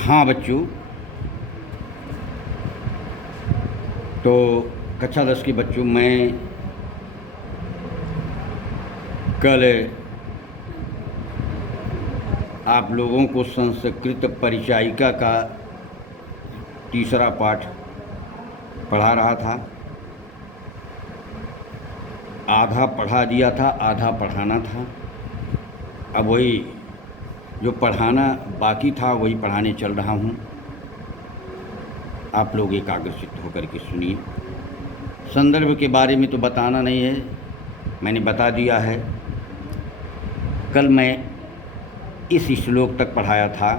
हाँ बच्चों, तो कक्षा 10 के बच्चों, मैं कल आप लोगों को संस्कृत परिचायिका का तीसरा पाठ पढ़ा रहा था। आधा पढ़ा दिया था, आधा पढ़ाना था। अब वही जो पढ़ाना बाकी था वही पढ़ाने चल रहा हूँ। आप लोग एकाग्रचित्त होकर के सुनिए। संदर्भ के बारे में तो बताना नहीं है, मैंने बता दिया है। कल मैं इस श्लोक तक पढ़ाया था।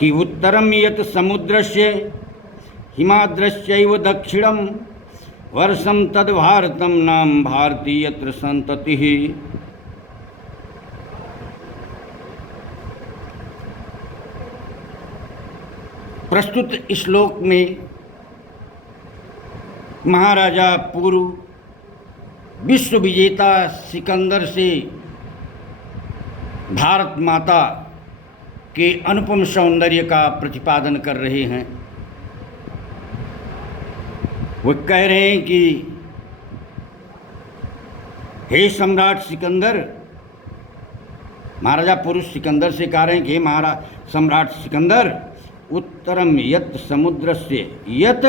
कि उत्तरम यत समुद्रस्य हिमाद्रश्चैव दक्षिणम वर्षम तद भारतम नाम भारती यत्र संततिः। प्रस्तुत श्लोक में महाराजा पूर्व विश्व विजेता सिकंदर से भारत माता के अनुपम सौंदर्य का प्रतिपादन कर रहे हैं। वो कह रहे हैं कि हे सम्राट सिकंदर, महाराजा पुरुष सिकंदर से कह रहे हैं कि हे महाराज सम्राट सिकंदर, उत्तरम यत समुद्र से, यत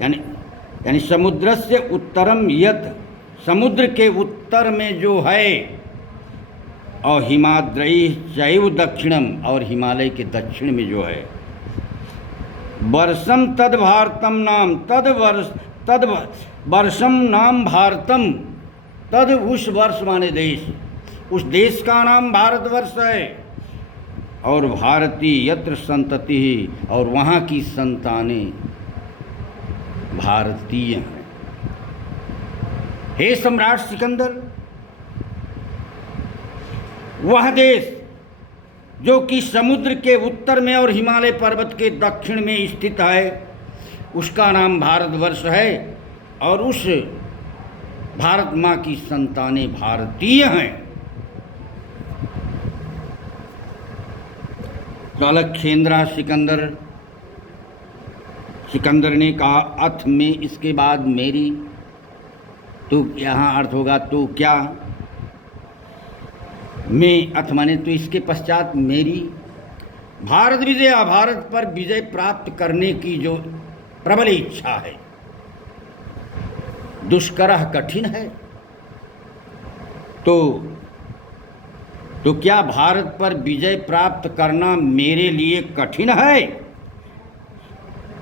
यानी समुद्र से उत्तरम यत, समुद्र के उत्तर में जो है, और हिमाद्रई चैव दक्षिणम, और हिमालय के दक्षिण में जो है, वर्षम तद भारतम नाम, तद वर्षम नाम भारतम, तद उस वर्ष माने देश, उस देश का नाम भारतवर्ष है। और भारतीय यत्र संतति, और वहाँ की संतानें भारतीय हैं। हे सम्राट सिकंदर, वह देश जो कि समुद्र के उत्तर में और हिमालय पर्वत के दक्षिण में स्थित है, उसका नाम भारतवर्ष है, और उस भारत माँ की संतानें भारतीय हैं। अलखेंद्रा सिकंदर ने कहा, अथ में इसके बाद मेरी, तो यहाँ अर्थ होगा तो क्या, मैं अथ माने तो इसके पश्चात मेरी भारत विजया, भारत पर विजय प्राप्त करने की जो प्रबल इच्छा है। दुष्करः कठिन है, तो क्या भारत पर विजय प्राप्त करना मेरे लिए कठिन है?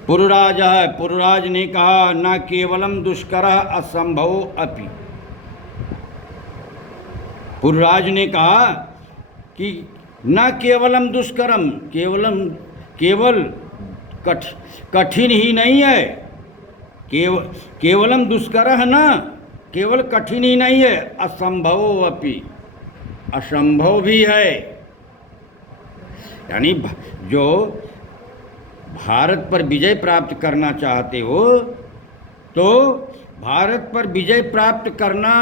पुरुराज ने कहा, न केवलम दुष्करः असंभव अपि। पुरुराज ने कहा कि न केवलम दुष्करम, केवल कठिन ही नहीं है, केवलम दुष्करः न, केवल कठिन ही नहीं है, असंभव अपि, असंभव भी है। यानी जो भारत पर विजय प्राप्त करना चाहते हो, तो भारत पर विजय प्राप्त करना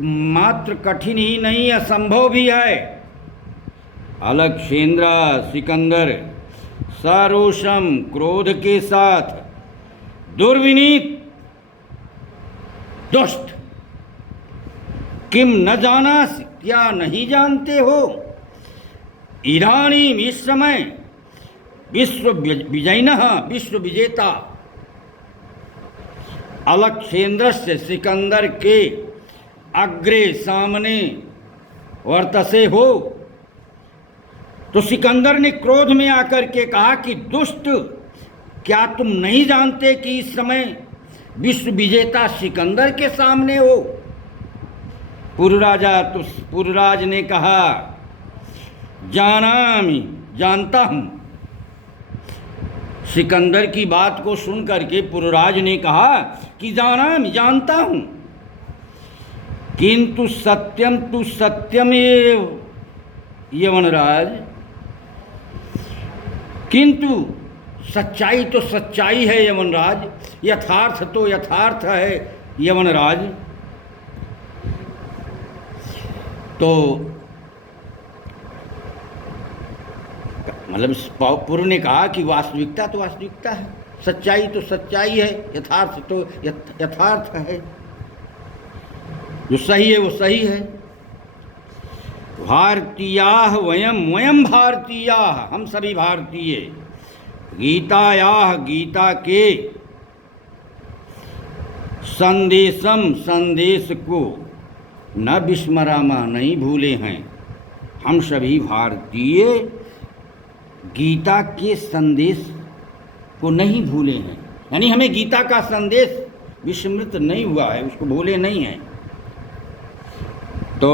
मात्र कठिन ही नहीं, असंभव भी है। अलखेंद्र सिकंदर सरोषम, क्रोध के साथ, दुर्विनीत, दुष्ट, किम न जाना, क्या नहीं जानते हो, इदानीम इस समय, विश्व विजयिनः, विश्व विजेता अलखेंद्र से, सिकंदर के अग्रे, सामने वर्तसे हो। तो सिकंदर ने क्रोध में आकर के कहा कि दुष्ट, क्या तुम नहीं जानते कि इस समय विश्व विजेता सिकंदर के सामने हो? पुरुराज ने कहा, जानामि, जानता हूं। सिकंदर की बात को सुन करके पुरुराज ने कहा कि जानामि, जानता हूं, किंतु सत्यम तु सत्यमेव यवनराज, किंतु सच्चाई तो सच्चाई है यवनराज, यथार्थ तो यथार्थ है यवनराज। तो मतलब पूर्व ने कहा कि वास्तविकता तो वास्तविकता है, सच्चाई तो सच्चाई है, यथार्थ तो यथार्थ है, जो सही है वो सही है। भारतीयाः वयम वयम भारतीयाः, हम सभी भारतीय, गीतायाः गीता के संदेशम संदेश को न विस्मरामा, नहीं भूले हैं। हम सभी भारतीय गीता के संदेश को नहीं भूले हैं, यानी हमें गीता का संदेश विस्मृत नहीं हुआ है, उसको भूले नहीं हैं। तो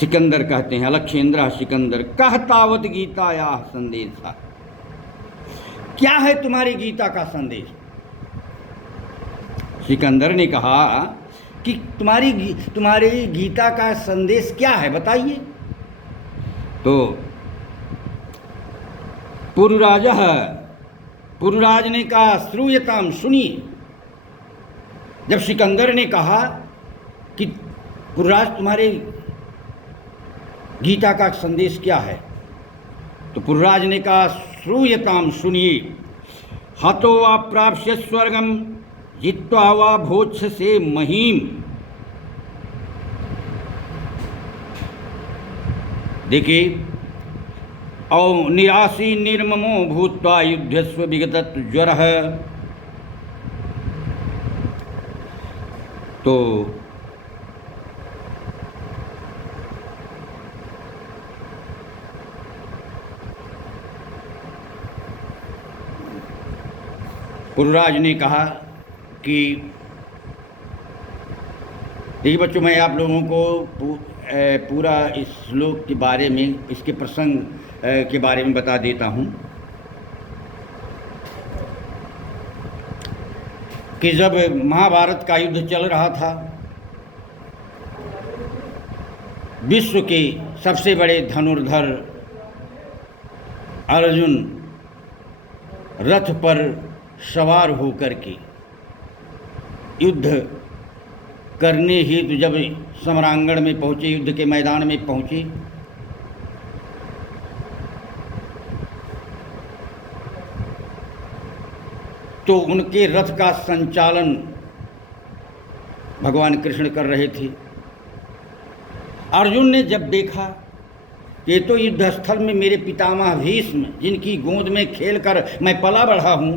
सिकंदर कहते हैं, अलक्षेंद्र सिकंदर कह तावत गीताया संदेशा, क्या है तुम्हारी गीता का संदेश? सिकंदर ने कहा कि तुम्हारी गीता का संदेश क्या है, बताइए। तो पुरुराज ने कहा श्रूयताम, सुनिए। जब सिकंदर ने कहा कि पुरुराज तुम्हारे गीता का संदेश क्या है, तो पुरुराज ने कहा श्रूयताम, सुनिए। हतो वा प्राप्स्य स्वर्गम जित्वा वा भोक्ष से महीम। देखिए, औ निराशी निर्ममो भूत्वा युद्धस्व विगत ज्वरः। तो पुरुराज ने कहा कि देखिए बच्चों, मैं आप लोगों को पूरा इस श्लोक के बारे में, इसके प्रसंग के बारे में बता देता हूँ कि जब महाभारत का युद्ध चल रहा था, विश्व के सबसे बड़े धनुर्धर अर्जुन रथ पर सवार होकर के युद्ध करने हेतु जब समरांगण में पहुँचे, युद्ध के मैदान में पहुँचे, तो उनके रथ का संचालन भगवान कृष्ण कर रहे थे। अर्जुन ने जब देखा कि तो युद्ध स्थल में मेरे पितामह भीष्म, जिनकी गोद में खेलकर मैं पला बढ़ा हूँ,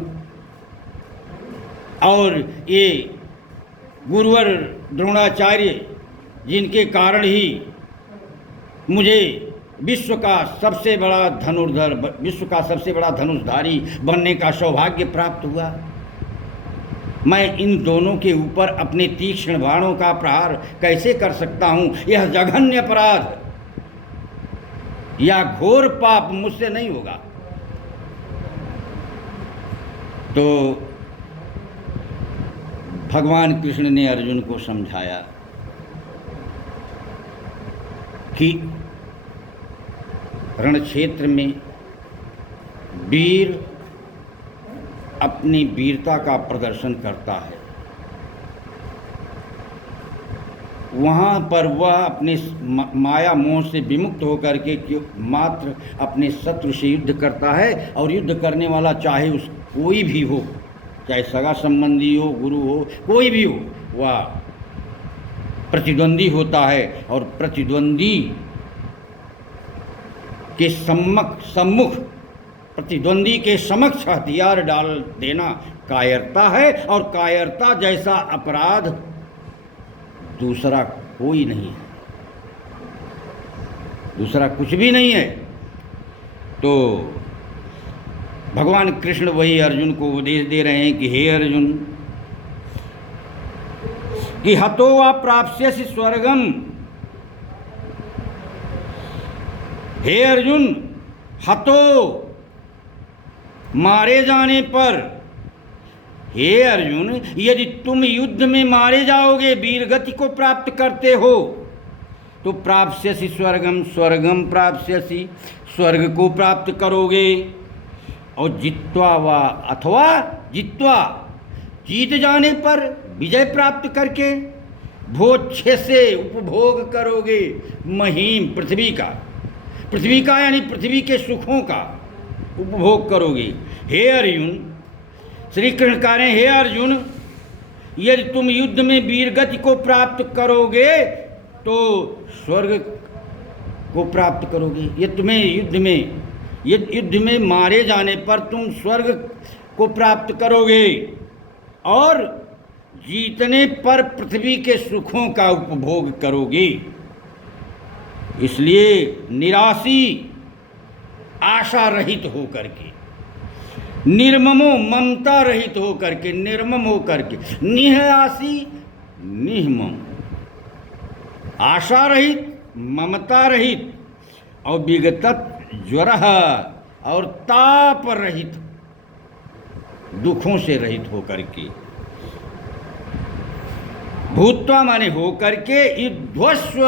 और ये गुरुवर द्रोणाचार्य, जिनके कारण ही मुझे विश्व का सबसे बड़ा धनुर्धर, विश्व का सबसे बड़ा धनुषधारी बनने का सौभाग्य प्राप्त हुआ, मैं इन दोनों के ऊपर अपने तीक्ष्ण बाणों का प्रहार कैसे कर सकता हूँ? यह जघन्य अपराध या घोर पाप मुझसे नहीं होगा। तो भगवान कृष्ण ने अर्जुन को समझाया कि रण क्षेत्र में वीर अपनी वीरता का प्रदर्शन करता है, वहाँ पर वह अपने माया मोह से विमुक्त होकर के मात्र अपने शत्रु से युद्ध करता है। और युद्ध करने वाला चाहे उस कोई भी हो, चाहे सगा संबंधी हो, गुरु हो, कोई भी हो, वह प्रतिद्वंदी होता है। और प्रतिद्वंदी के सम्मुख प्रतिद्वंदी के समक्ष हथियार डाल देना कायरता है, और कायरता जैसा अपराध दूसरा कोई नहीं है, दूसरा कुछ भी नहीं है। तो भगवान कृष्ण वही अर्जुन को उपदेश दे रहे हैं कि हे अर्जुन, कि हतो वा प्राप्स्यसि स्वर्गम, हे अर्जुन, हतो मारे जाने पर, हे अर्जुन, यदि तुम युद्ध में मारे जाओगे, वीर गति को प्राप्त करते हो, तो प्राप्स्यसि स्वर्गम, स्वर्गम प्राप्स्यसि, स्वर्ग को प्राप्त करोगे। और जित्वा वा, अथवा जित्वा, जीत जाने पर, विजय प्राप्त करके, भोज्य से उपभोग करोगे महीम, पृथ्वी का यानी पृथ्वी के सुखों का उपभोग करोगे। हे अर्जुन, श्री कृष्ण कह रहे हैं, हे अर्जुन, यदि तुम युद्ध में वीरगति को प्राप्त करोगे तो स्वर्ग को प्राप्त करोगे। ये तुम्हें युद्ध में मारे जाने पर तुम स्वर्ग को प्राप्त करोगे और जीतने पर पृथ्वी के सुखों का उपभोग करोगे। इसलिए निराशी, आशा रहित होकर के, निर्ममो, ममता रहित होकर के, निर्मम होकर के, निहासी, निहमम, आशा रहित, ममता रहित और विगतत ज्वर और ताप रहित, दुखों से रहित होकर के, भूत्वा माने होकर के, युद्धस्व,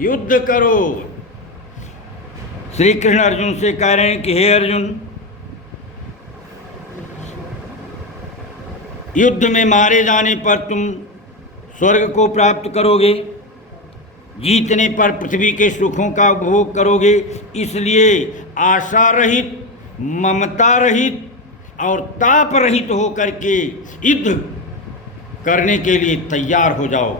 युद्ध करो। श्री कृष्ण अर्जुन से कह रहे हैं कि हे अर्जुन, युद्ध में मारे जाने पर तुम स्वर्ग को प्राप्त करोगे, जीतने पर पृथ्वी के सुखों का उपभोग करोगे। इसलिए आशा रहित, ममता रहित और ताप रहित होकर के युद्ध करने के लिए तैयार हो जाओ,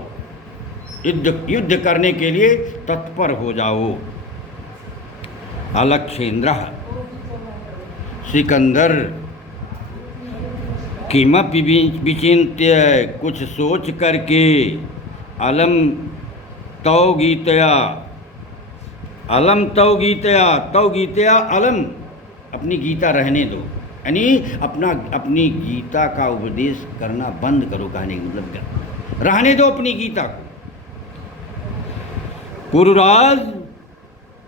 युद्ध करने के लिए तत्पर हो जाओ। अलक्षेन्द्र, सिकंदर, किमपि विचिन्त्य, कुछ सोच करके, अलम तौ गीतया, अलम तौ गीतया, तौ गीतया अलम, अपनी गीता रहने दो, यानी अपनी गीता का उपदेश करना बंद करो। कहने का मतलब रहने दो अपनी गीता को। कुरुराज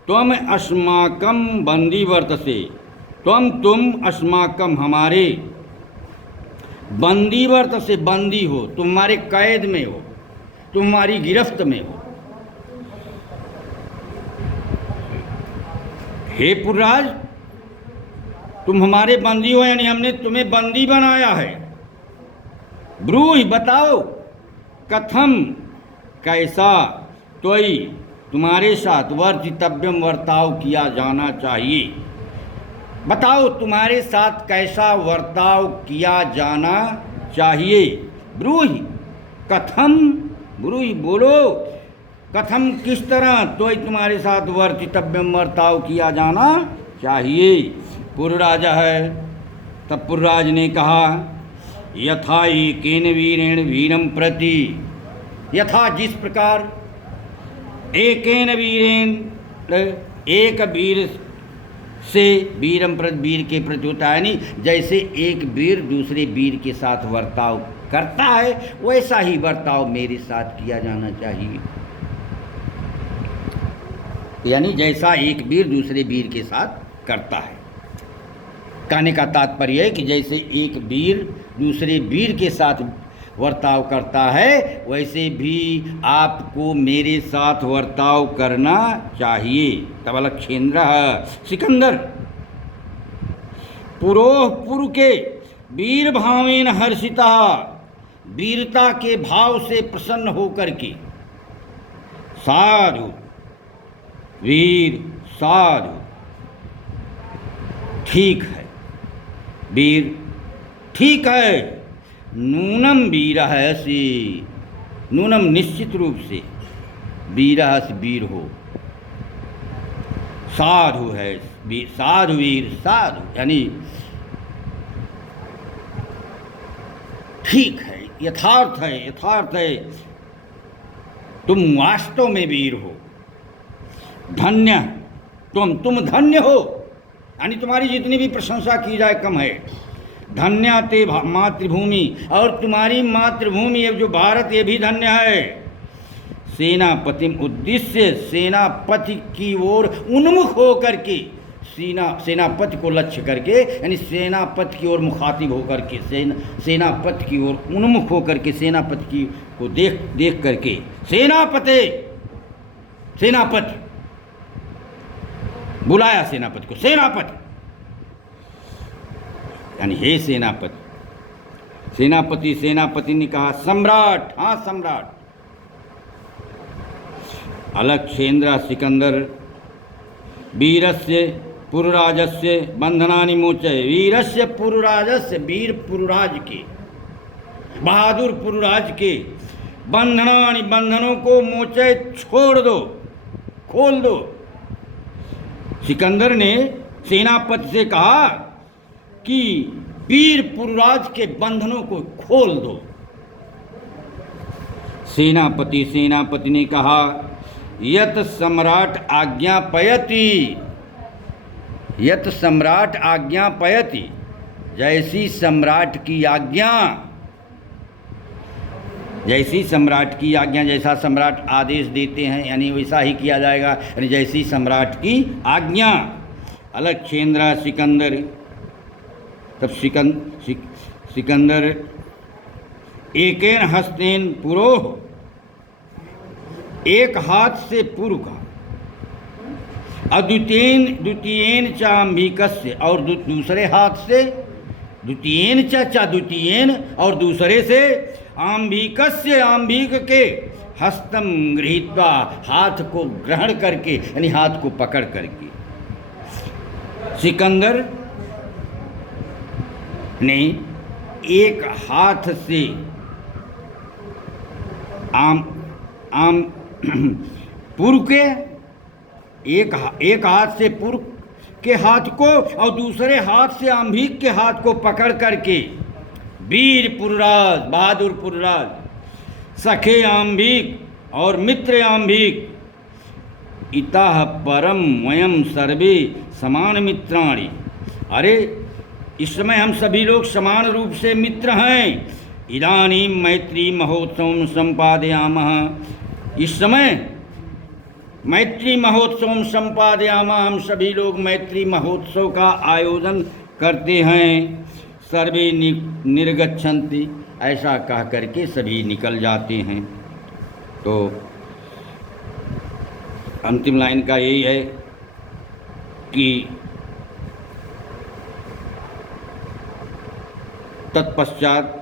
त्वम अस्माकं बंदी वर्तसे, तुम अस्माकं हमारे, बंदी वर्तसे, बंदी हो, तुम्हारे कैद में हो, तुम्हारी गिरफ्त में हो। हे पुरराज, तुम हमारे बंदी हो, यानी हमने तुम्हें बंदी बनाया है। ब्रूहि, बताओ, कथम, कैसा, त्वयि, तुम्हारे साथ, वर्तितव्यम, वर्ताव किया जाना चाहिए। बताओ तुम्हारे साथ कैसा वर्ताव किया जाना चाहिए। ब्रूहि, कथम, ब्रूहि, बोलो, कथम, किस तरह, तो तुम्हारे साथ वर्तितव्यम, वर्ताव किया जाना चाहिए। पुरराजा है, तब पुरराज ने कहा, यथा एकेन वीरेण वीरम प्रति, यथा जिस प्रकार, एकेन वीरेण, एक वीर से, वीरम प्रति, वीर के प्रति होता है, नहीं जैसे एक वीर दूसरे वीर के साथ वर्ताव करता है वैसा ही वर्ताव मेरे साथ किया जाना चाहिए। यानी जैसा एक वीर दूसरे वीर के साथ करता है। कहने का तात्पर्य है कि जैसे एक वीर दूसरे वीर के साथ वर्ताव करता है वैसे भी आपको मेरे साथ वर्ताव करना चाहिए। तब अलक्षेन्द्र, सिकंदर, पुरोह पुर के वीर भावेन हर्षिता, वीरता के भाव से प्रसन्न होकर के, साधु, वीर, साधु, ठीक है, वीर ठीक है। नूनम वीर है सी, नूनम निश्चित रूप से, वीर से वीर हो, साधु है, साधु, वीर, साधु, यानी ठीक है, यथार्थ है, यथार्थ है, तुम वास्तव में वीर हो। धन्य, तुम धन्य हो, यानी तुम्हारी जितनी भी प्रशंसा की जाए कम है। धन्य ते मातृभूमि, और तुम्हारी मातृभूमि जो भारत ये भी धन्य है। सेनापति उद्देश्य, सेनापति की ओर उन्मुख होकर के, सेनापति को लक्ष्य करके, यानी सेनापति की ओर मुखातिब होकर के, सेनापति की ओर उन्मुख होकर के, सेनापति की को देख करके, सेनापति बुलाया, सेनापति को, सेनापति, यानी हे सेनापति। सेनापति ने कहा सम्राट, हाँ सम्राट, अलक्षेन्द्र सिकंदर वीरस्य पुरुराजस्य बंधनानि मोचय। वीरस्य पुरुराजस्य, वीर पुरुराज के, बहादुर पुरुराज के बंधनानि, बंधनों को मोचय, छोड़ दो, खोल दो। सिकंदर ने सेनापति से कहा कि वीर पुरुराज के बंधनों को खोल दो। सेनापति ने कहा यत सम्राट आज्ञापयति, यत सम्राट आज्ञापयति, जैसी सम्राट की आज्ञा, जैसी सम्राट की आज्ञा, जैसा सम्राट आदेश देते हैं यानी वैसा ही किया जाएगा, यानी जैसी सम्राट की आज्ञा। अलक्षेन्द्र सिकंदर, तब सिकंदर एकेन हस्तेन पुरोह, एक हाथ से पुरु का, द्वितीयेन चाम्भिकस्य, और दूसरे हाथ से, द्वितीयेन द्वितीयेन, और दूसरे से आम्भिकस्य, आम्भिक के, हस्तम गृहीत्वा, हाथ को ग्रहण करके यानी हाथ को पकड़ करके। सिकंदर ने एक हाथ से पूर्व के, एक हाथ से पूर्व के हाथ को और दूसरे हाथ से आम्भिक के हाथ को पकड़ करके वीर पुरुराज, बहादुर पुरुराज, सखे आम्भिक और मित्र आम्भिक, इतः परम वयम सर्वे समान मित्राणि। अरे इस समय हम सभी लोग समान रूप से मित्र हैं। इदानीं मैत्री महोत्सव संपादयामः, इस समय मैत्री महोत्सव संपादयामः, हम सभी लोग मैत्री महोत्सव का आयोजन करते हैं। सर्वे निर्गच्छन्ति, ऐसा कह करके सभी निकल जाते हैं। तो अंतिम लाइन का यही है कि तत्पश्चात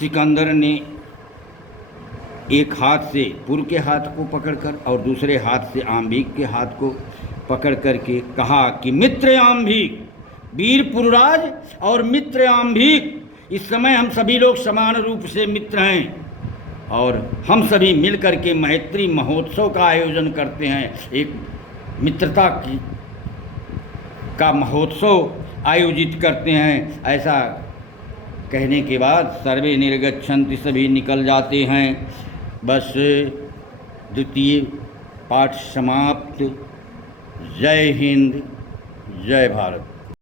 सिकंदर ने एक हाथ से पूर्व के हाथ को पकड़कर और दूसरे हाथ से आम्भिक के हाथ को पकड़ करके कहा कि मित्र आम्भिक, वीर पुरुराज और मित्र आम्भिक, इस समय हम सभी लोग समान रूप से मित्र हैं और हम सभी मिल करके मैत्री महोत्सव का आयोजन करते हैं। एक मित्रता की का महोत्सव आयोजित करते हैं। ऐसा कहने के बाद सर्वे निर्गच्छन्ति, सभी निकल जाते हैं। बस द्वितीय पाठ समाप्त। जय हिंद, जय भारत।